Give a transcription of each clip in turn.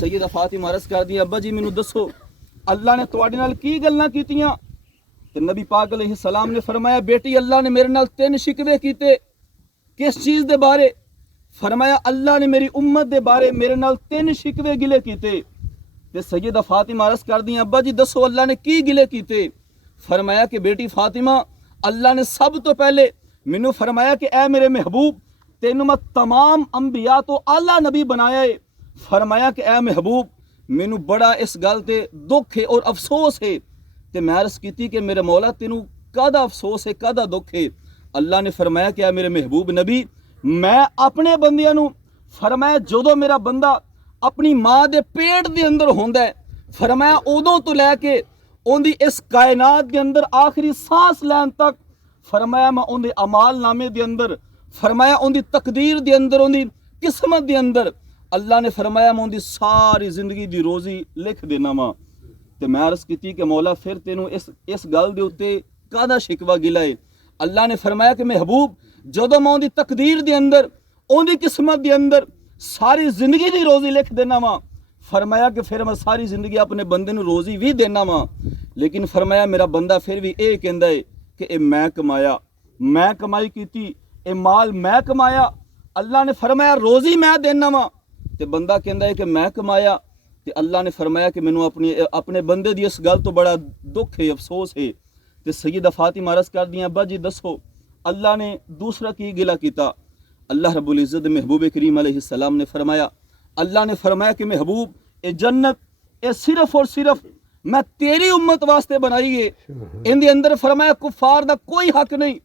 سیدہ فاطمہ عرض کر دی ابا جی مینوں دسو اللہ نے تواڈے نال کی گلاں کیتیاں؟ تے نبی پاک علیہ السلام نے فرمایا بیٹی اللہ نے میرے نال 3 شکوے کیتے۔ کس چیز دے بارے؟ فرمایا اللہ نے میری امت دے بارے میرے نال 3 شکوے گلے کیتے۔ تے سیدہ فاطمہ عرض کر دی ابا جی دسو اللہ نے کی گلے کیتے؟ فرمایا کہ بیٹی فاطمہ اللہ نے سب تو پہلے مینوں فرمایا کہ اے میرے محبوب تینوں میں تمام انبیاء تو اعلیٰ نبی بنایا ہے۔ فرمایا کہ اے محبوب مینوں بڑا اس گل تے دکھ ہے اور افسوس ہے۔ تے میں عرض کیتی کہ میرے مولا تینوں کدا افسوس ہے کدا دکھ ہے؟ اللہ نے فرمایا کہ اے میرے محبوب نبی میں اپنے بندیاں نوں فرمایا جدوں میرا بندہ اپنی ماں دے پیٹ دے اندر ہوندا ہے فرمایا ادوں تو لے کے اون دی اس کائنات دے اندر آخری سانس لین تک فرمایا میں اون دے اعمال نامے دے اندر فرمایا اون دی تقدیر دے اندر اون دی قسمت دے اندر اللہ نے فرمایا میں اون دی ساری زندگی دی روزی لکھ دینا وا۔ تے میں عرض کیتی کہ مولا پھر تینوں اس گل دے اوتے کادا شکوہ گلا ہے؟ اللہ نے فرمایا کہ محبوب جدوں میں اون دی تقدیر دے اندر اون دی قسمت دے اندر ساری زندگی دی روزی لکھ دینا وا فرمایا کہ پھر میں ساری زندگی اپنے بندے نوں روزی بھی دینا وا، لیکن فرمایا میرا بندہ پھر بھی اے کہندا ہے کہ اے میں کمایا میں کمائی کیتی اے مال میں کمایا اللہ نے فرمایا روزی میں دینا وا تے بندہ کہندا ہے کہ میں کمایا تے اللہ نے فرمایا کہ مینوں اپنے بندے دی اس گل تو بڑا دکھ ہے افسوس ہے۔ تے سیدہ فاطمہ عرض کر دیاں ابا جی دسو اللہ نے دوسرا کی گلا کیتا؟ اللہ رب العزت محبوب کریم علیہ السلام نے فرمایا اللہ نے فرمایا کہ محبوب اے جنت اے صرف اور صرف میں تیری امت واسطے بنائی ہے، ان دے اندر فرمایا کفار دا کوئی حق نہیں،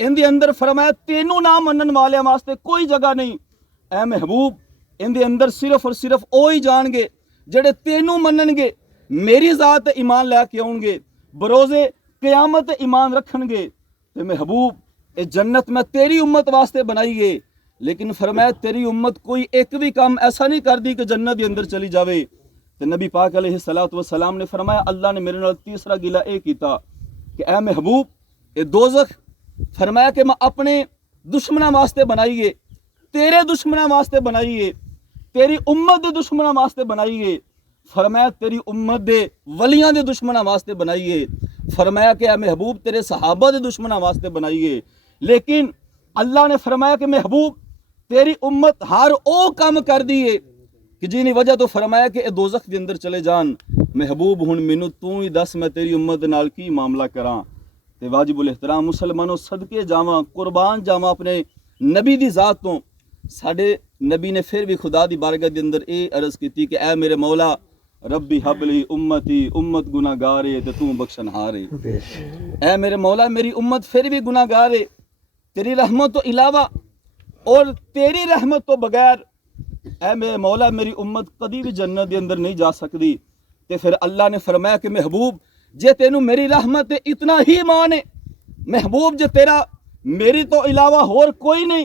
ان دے اندر فرمایا تینوں نہ منن والیاں واسطے کوئی جگہ نہیں۔ اے محبوب ان دے اندر صرف اور صرف اوہی جان گے جڑے تینوں منن گے میری ذات ایمان لے کے آؤں گے بروزے قیامت ایمان رکھن گے۔ تے محبوب اے جنت میں تیری امت واسطے بنائی ہے، لیکن فرمایا تیری امت کوئی ایک بھی کام ایسا نہیں کر دی کہ جنت دے اندر چلی جاوے۔ تے نبی پاک علیہ السلام نے فرمایا اللہ نے میرے نال تیسرا گلا اے کیتا کہ اے محبوب اے دوزخ فرمایا کہ میں اپنے دشمناں واسطے بنائی ہے، تیرے دشمناں واسطے بنائی ہے، تیری امت دے دشمناں واسطے بنائی ہے، فرمایا تیری امت دے ولیاں دے دشمناں واسطے بنائی ہے، فرمایا کہ اے محبوب تیرے صحابہ دے دشمناں واسطے بنائی ہے، لیکن اللہ نے فرمایا کہ محبوب تیری امت ہر او کام کر دی ہے کہ جنہی وجہ تو فرمایا کہ اے دوزخ دے اندر چلے جان۔ محبوب ہن مینوں تو ہی دس میں تیری امت نال کی معاملہ کراں؟ تے واجب الاحترام مسلمانوں صدقے جاواں قربان جاواں اپنے نبی دی ذات تو۔ ساڈے نبی نے پھر بھی خدا دی بارگاہ دے اندر اے عرض کیتی کہ اے میرے مولا ربی حبلی امتی امت گناہ گار ہے تے تو بخشن ہار ہے۔ اے میرے مولا میری امت پھر بھی گناہ گار ہے، تیری رحمت تو علاوہ اور تیری رحمت تو بغیر اے میرے مولا میری امت کدی بھی جنت دے اندر نہیں جا سکتی۔ تے پھر اللہ نے فرمایا کہ محبوب جے تینوں میری رحمت تے اتنا ہی مان ہے محبوب جے تیرا میری تو علاوہ اور کوئی نہیں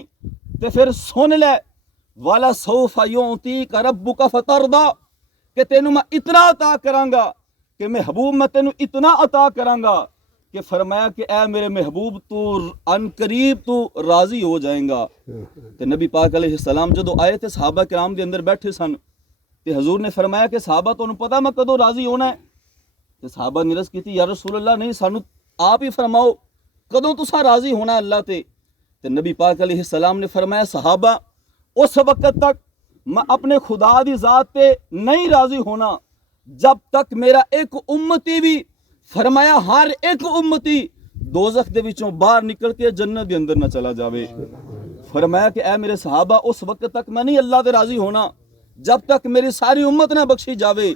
تے پھر سن لے والا سوف یعطیک ربک فترضی کہ تینوں میں اتنا عطا کراں گا کہ محبوب میں تینوں اتنا عطا کراں گا کہ فرمایا کہ اے میرے محبوب تو ان قریب تو راضی ہو جائیں گا۔ تے نبی پاک علیہ السلام جدو آئے تھے صحابہ کرام دے اندر بیٹھے سن تے حضور نے فرمایا کہ صحابہ تو انہوں پتا میں کدو راضی ہونا ہے؟ تے صحابہ نے عرض کیتی یا رسول اللہ نہیں سانو آپ ہی فرماؤ کدوں تساں راضی ہونا اللہ تے؟ تے نبی پاک علیہ السلام نے فرمایا صحابہ اس وقت تک میں اپنے خدا دی ذات تے نہیں راضی ہونا جب تک میرا ایک امتی بھی فرمایا ہر ایک امتی دوزخ دے وچوں باہر نکل کے جنت دے اندر نہ چلا جاوے۔ فرمایا کہ اے میرے صحابہ اس وقت تک میں نہیں اللہ دے راضی ہونا جب تک میری ساری امت نہ بخشی جاوے۔